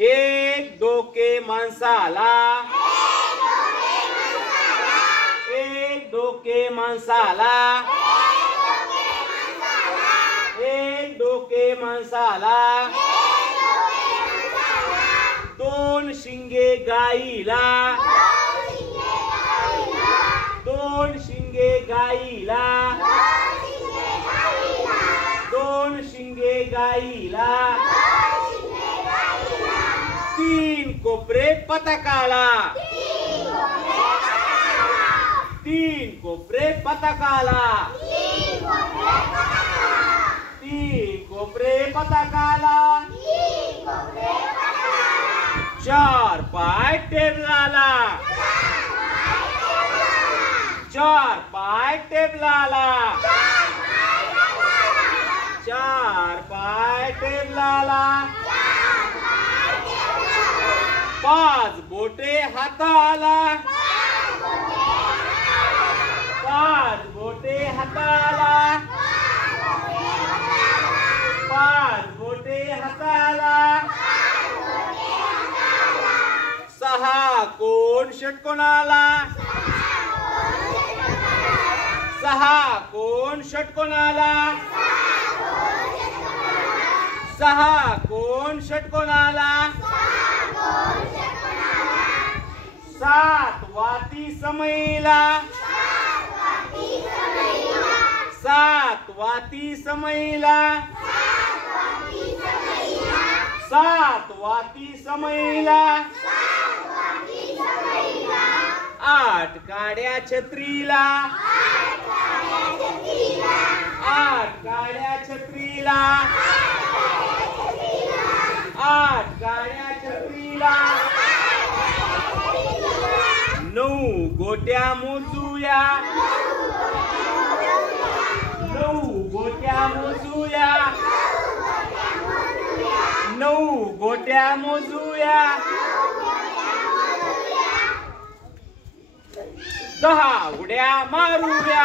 एक डोके माणसाला, एक डोके माणसाला, एक डोके माणसाला, दोन शिंगे गाईला, दोन शिंगे गाईला, दोन शिंगे गाईला, तीन कोपरे पताकाला, तीन कोपरे पताकाला, तीन कोपरे पताकाला, चार पाय टेबलाला, चार पाय टेबलाला, चार पाय टेबलाला, पाच बोटे हाताला, पाच बोटे हाताला, पाच बोटे हाताला, सहा कोण षटकोनाला, सहा कोण षटकोनाला, सहा कोण षटकोनाला, सात वाती समईला, सात वाती समईला, सात वाती समईला, आठ काड्या छत्रीला, आठ काड्या छत्रीला, आठ काड्या छत्रीला, नऊ गोट्या मोजूया, नऊ गोट्या मोजूया, नऊ गोट्या मोजूया, दहा उड्या मारूया.